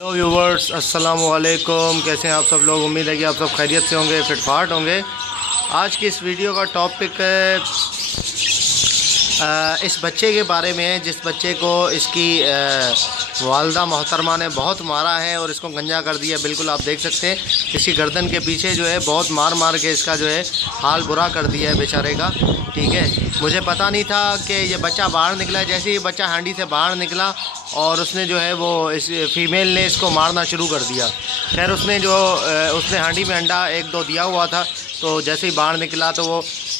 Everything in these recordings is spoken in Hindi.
हेलो व्यूवर्स, अस्सलाम वालेकुम। कैसे हैं आप सब लोग? उम्मीद है कि आप सब खैरियत से होंगे, फिटफाट होंगे। आज की इस वीडियो का टॉपिक इस बच्चे के बारे में है, जिस बच्चे को इसकी वालदा मोहतरमा ने बहुत मारा है और इसको गंजा कर दिया। बिल्कुल आप देख सकते हैं इसकी गर्दन के पीछे जो है बहुत मार मार के इसका जो है हाल बुरा कर दिया है बेचारे का। ठीक है, मुझे पता नहीं था कि ये बच्चा बाहर निकला है। जैसे ही बच्चा हांडी से बाहर निकला और उसने जो है वो इस फीमेल ने इसको मारना शुरू कर दिया। खैर उसने हांडी में अंडा एक दो दिया हुआ था, तो जैसे ही बाहर निकला तो वो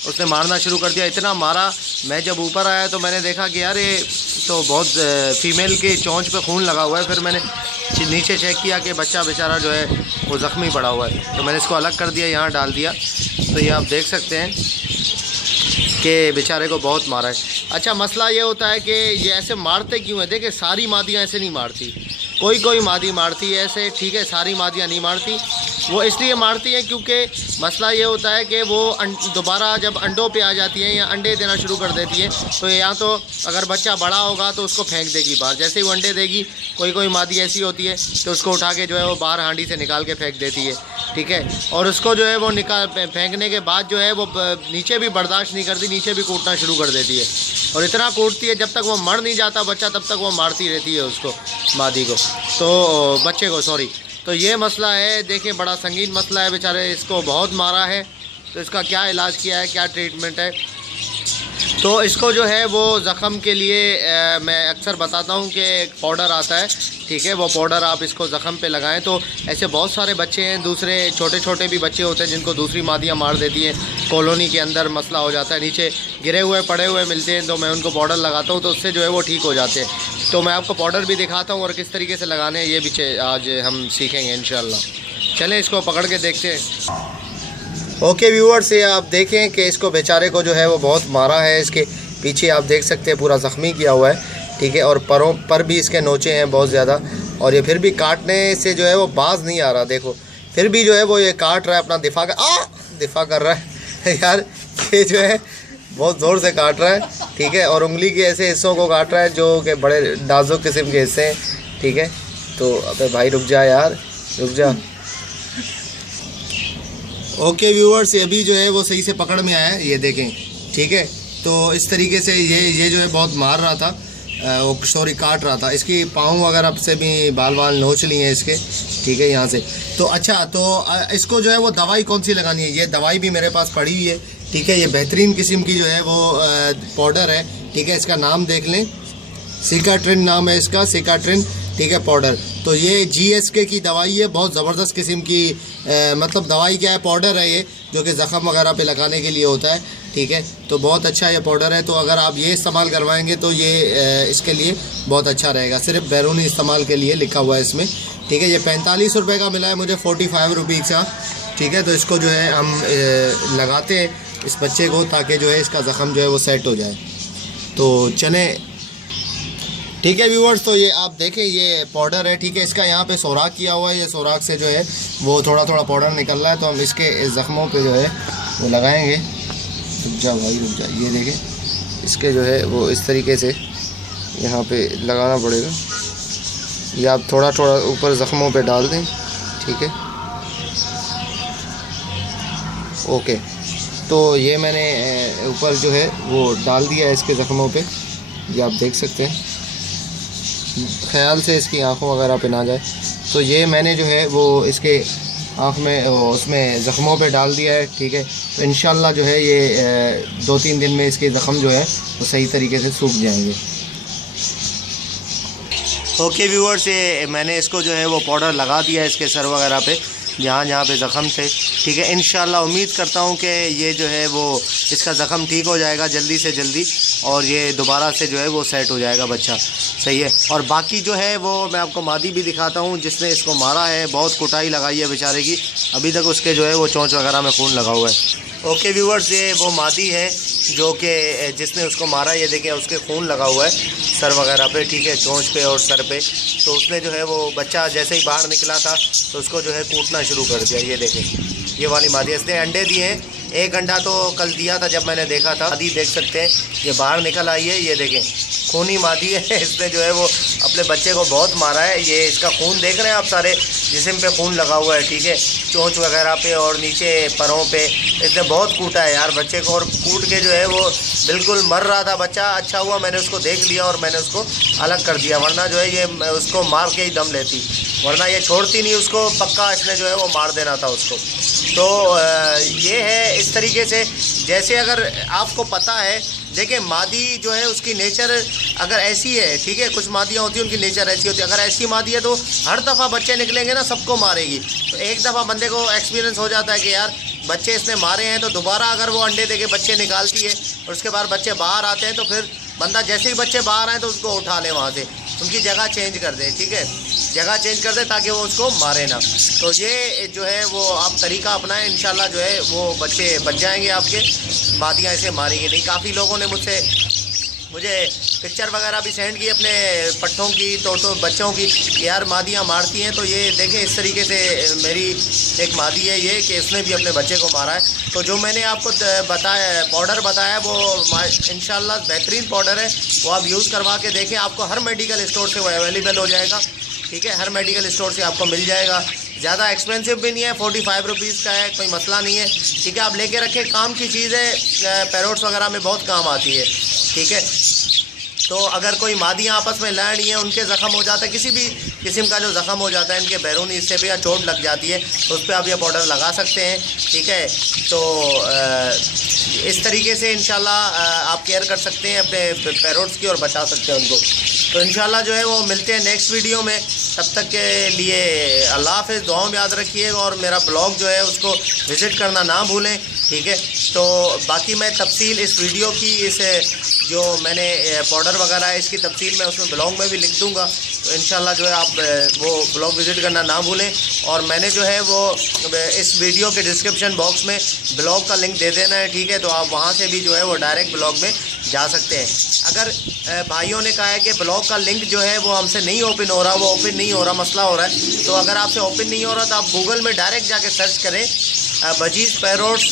उसने मारना शुरू कर दिया। इतना मारा, मैं जब ऊपर आया तो मैंने देखा कि यार ये तो बहुत फीमेल की चोंच पे खून लगा हुआ है। फिर मैंने नीचे चेक किया कि बच्चा बेचारा जो है वो ज़ख्मी पड़ा हुआ है, तो मैंने इसको अलग कर दिया, यहाँ डाल दिया। तो ये आप देख सकते हैं कि बेचारे को बहुत मारा है। अच्छा, मसला ये होता है कि ये ऐसे मारते क्यों है? देखिए, सारी मादियाँ ऐसे नहीं मारती, कोई मादी मारती है ऐसे, ठीक है। सारी मादियाँ नहीं मारती, वो इसलिए मारती हैं क्योंकि मसला ये होता है कि वो दोबारा जब अंडों पे आ जाती हैं या अंडे देना शुरू कर देती है, तो या तो अगर बच्चा बड़ा होगा तो उसको फेंक देगी बाहर। जैसे ही वो अंडे देगी, कोई मादी ऐसी होती है तो उसको उठा के जो है वो बाहर हांडी से निकाल के फेंक देती है, ठीक है। और उसको जो है वो फेंकने के बाद जो है वो नीचे भी बर्दाश्त नहीं करती, नीचे भी कूटना शुरू कर देती है। और इतना कूटती है जब तक वो मर नहीं जाता बच्चा, तब तक वो मारती रहती है उसको, मादी को, तो बच्चे को, सॉरी। तो ये मसला है, देखिए बड़ा संगीन मसला है। बेचारे इसको बहुत मारा है, तो इसका क्या इलाज किया है, क्या ट्रीटमेंट है। तो इसको जो है वो ज़ख़म के लिए मैं अक्सर बताता हूँ कि एक पाउडर आता है, ठीक है। वो पाउडर आप इसको ज़ख़म पे लगाएं। तो ऐसे बहुत सारे बच्चे हैं, दूसरे छोटे छोटे भी बच्चे होते हैं जिनको दूसरी मादियाँ मार देती हैं। कॉलोनी के अंदर मसला हो जाता है, नीचे गिरे हुए पड़े हुए मिलते हैं, तो मैं उनको पाउडर लगाता हूँ, तो उससे जो है वो ठीक हो जाते हैं। तो मैं आपको पाउडर भी दिखाता हूँ और किस तरीके से लगाने हैं, ये भी आज हम सीखेंगे इंशाल्लाह। चलें इसको पकड़ के देखते हैं। ओके व्यूअर्स, ये आप देखें कि इसको बेचारे को जो है वो बहुत मारा है। इसके पीछे आप देख सकते हैं पूरा ज़ख्मी किया हुआ है, ठीक है। और परों पर भी इसके नोचे हैं बहुत ज़्यादा, और ये फिर भी काटने से जो है वो बाज नहीं आ रहा। देखो, फिर भी जो है वो ये काट रहा है, अपना दिफा कर रहा है यार। ये जो है बहुत ज़ोर से काट रहा है, ठीक है। और उंगली के ऐसे हिस्सों को काट रहा है जो कि बड़े नाजुक किस्म के हिस्से हैं, ठीक है। तो अबे भाई रुक जा यार, रुक जा। ओके व्यूअर्स, ये भी जो है वो सही से पकड़ में आया है, ये देखें, ठीक है। तो इस तरीके से ये जो है बहुत मार रहा था, वो सॉरी काट रहा था। इसकी पाँव वगैरह से भी बाल नोच लिए हैं इसके, ठीक है, यहाँ से। तो अच्छा, तो इसको जो है वो दवाई कौन सी लगानी है? ये दवाई भी मेरे पास पड़ी हुई है, ठीक है। ये बेहतरीन किस्म की जो है वो पाउडर है, ठीक है। इसका नाम देख लें, सिकाट्रिन नाम है इसका, सिकाट्रिन, ठीक है, पाउडर। तो ये GSK की दवाई है, बहुत ज़बरदस्त किस्म की मतलब दवाई क्या है, पाउडर है ये, जो कि ज़ख़म वगैरह पे लगाने के लिए होता है, ठीक है। तो बहुत अच्छा ये पाउडर है, तो अगर आप ये इस्तेमाल करवाएंगे तो ये इसके लिए बहुत अच्छा रहेगा। सिर्फ बैरूनी इस्तेमाल के लिए लिखा हुआ है इसमें, ठीक है। ये 45 रुपये का मिला है मुझे, 45 रुपीज़ का, ठीक है। तो इसको जो है हम लगाते हैं इस बच्चे को, ताकि जो है इसका ज़ख़म जो है वो सेट हो जाए। तो चलें, ठीक है व्यूअर्स। तो ये आप देखें, ये पाउडर है, ठीक है। इसका यहाँ पे सोराख किया हुआ है, ये सोराख से जो है वो थोड़ा थोड़ा पाउडर निकल रहा है। तो हम इसके ज़ख्मों पे जो है वो लगाएंगे। रुक जा भाई, रुक जा। ये देखें, इसके जो है वो इस तरीके से यहाँ पे लगाना पड़ेगा। ये आप थोड़ा थोड़ा ऊपर ज़ख्मों पे डाल दें, ठीक है। ओके, तो ये मैंने ऊपर जो है वो डाल दिया है इसके ज़ख्मों पे, ये आप देख सकते हैं। ख्याल से इसकी आँखों वगैरह पे ना जाए। तो ये मैंने जो है वो इसके आँख में उसमें ज़ख्मों पे डाल दिया है, ठीक है। तो इंशाल्लाह जो है ये 2-3 दिन में इसके ज़ख्म जो है वो सही तरीके से सूख जाएंगे। ओके व्यूअर्स, ये मैंने इसको जो है वो पाउडर लगा दिया है इसके सर वगैरह पे, जहाँ पे ज़ख़म थे, ठीक है। इंशाल्लाह उम्मीद करता हूँ कि ये जो है वो इसका ज़ख़म ठीक हो जाएगा जल्दी से जल्दी, और ये दोबारा से जो है वो सेट हो जाएगा बच्चा, सही है। और बाकी जो है वो मैं आपको मादी भी दिखाता हूँ जिसने इसको मारा है। बहुत कुटाई लगाई है बेचारे की, अभी तक उसके जो है वो चोंच वगैरह में खून लगा हुआ है। ओके व्यूअर्स, ये वो मादी है जो कि जिसने उसको मारा, ये देखें उसके खून लगा हुआ है सर वगैरह पे, ठीक है, चोंच पे और सर पे। तो उसने जो है वो बच्चा जैसे ही बाहर निकला था तो उसको जो है कूटना शुरू कर दिया। ये देखें, ये वाली मादी, इसने अंडे दिए हैं, 1 घंटा तो कल दिया था जब मैंने देखा था। मादी देख सकते हैं ये बाहर निकल आई है, ये देखें खूनी मादी है। इसने जो है वो अपने बच्चे को बहुत मारा है। ये इसका खून देख रहे हैं आप, सारे जिस्म पे खून लगा हुआ है, ठीक है, चोंच वगैरह पे और नीचे परों पे। इसने बहुत कूटा है यार बच्चे को, और कूट के जो है वो बिल्कुल मर रहा था बच्चा। अच्छा हुआ मैंने उसको देख लिया और मैंने उसको अलग कर दिया, वरना जो है ये उसको मार के ही दम लेती, वरना ये छोड़ती नहीं उसको, पक्का इसने जो है वो मार देना था उसको। तो ये है इस तरीके से। जैसे अगर आपको पता है, देखिए मादी जो है उसकी नेचर अगर ऐसी है, ठीक है, कुछ मादियाँ होती हैं उनकी नेचर ऐसी होती है। अगर ऐसी मादी है तो हर दफ़ा बच्चे निकलेंगे ना सबको मारेगी। तो एक दफ़ा बंदे को एक्सपीरियंस हो जाता है कि यार बच्चे इसने मारे हैं, तो दोबारा अगर वो अंडे देके बच्चे निकालती है और उसके बाद बच्चे बाहर आते हैं, तो फिर बंदा जैसे ही बच्चे बाहर आए तो उसको उठा ले वहाँ से, उनकी जगह चेंज कर दे, ठीक है, जगह चेंज कर दे ताकि वो उसको मारे ना। तो ये जो है वो आप तरीका अपनाएं, इंशाल्लाह जो है वो बच्चे बच जाएंगे आपके, मादियाँ ऐसे मारेंगी नहीं। काफ़ी लोगों ने मुझे पिक्चर वगैरह भी सेंड की अपने पट्ठों की, तो बच्चों की, यार मादियाँ मारती हैं। तो ये देखें इस तरीके से मेरी एक मादी है ये, कि इसने भी अपने बच्चे को मारा है। तो जो मैंने आपको बताया पाउडर बताया वो इंशाल्लाह बेहतरीन पाउडर है, वो आप यूज़ करवा के देखें। आपको हर मेडिकल स्टोर से वो अवेलेबल हो जाएगा, ठीक है, हर मेडिकल स्टोर से आपको मिल जाएगा। ज़्यादा एक्सपेंसिव भी नहीं है, 45 रुपीज़ का है, कोई मसला नहीं है, ठीक है। आप लेके रखें, काम की चीज़ है, पैरोट्स वगैरह में बहुत काम आती है, ठीक है। तो अगर कोई मादियाँ आपस में लड़ रही हैं, उनके ज़ख़म हो जाता है, किसी भी किस्म का जो ज़ख़म हो जाता है इनके बैरूनी हिस्से पे या चोट लग जाती है, तो उस पर आप ये पाउडर लगा सकते हैं, ठीक है। तो इस तरीके से इंशाल्लाह आप केयर कर सकते हैं अपने पैरोट्स की और बचा सकते हैं उनको। तो इंशाल्लाह जो है वो मिलते हैं नेक्स्ट वीडियो में। तब तक के लिए अल्लाह हाफ़िज़, दुआओं में याद रखिएगा, और मेरा ब्लॉग जो है उसको विज़िट करना ना भूलें, ठीक है। तो बाकी मैं तफसील इस वीडियो की, इस जो मैंने पाउडर वगैरह है इसकी तफसील मैं उसमें ब्लॉग में भी लिख दूँगा। तो इंशाल्लाह जो है आप वो ब्लॉग विज़िट करना ना भूलें। और मैंने जो है वो इस वीडियो के डिस्क्रिप्शन बॉक्स में ब्लॉग का लिंक दे देना है, ठीक है। तो आप वहाँ से भी जो है वो डायरेक्ट ब्लॉग में जा सकते हैं। अगर भाइयों ने कहा है कि ब्लॉग का लिंक जो है वो हमसे नहीं ओपन हो रहा, वो ओपन नहीं हो रहा, मसला हो रहा है, तो अगर आपसे ओपन नहीं हो रहा तो आप गूगल में डायरेक्ट जाके सर्च करें बजीज़ पैरोट्स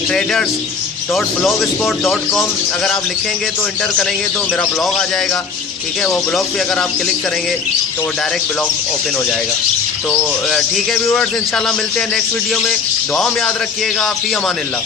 traders.blogspot.com। अगर आप लिखेंगे तो इंटर करेंगे तो मेरा ब्लॉग आ जाएगा, ठीक है। वो ब्लॉग पे अगर आप क्लिक करेंगे तो वो डायरेक्ट ब्लॉग ओपन हो जाएगा। तो ठीक है व्यूअर्स, इंशाल्लाह मिलते हैं नेक्स्ट वीडियो में। दुआ में याद रखिएगा। फ़ी अमानिल्लाह।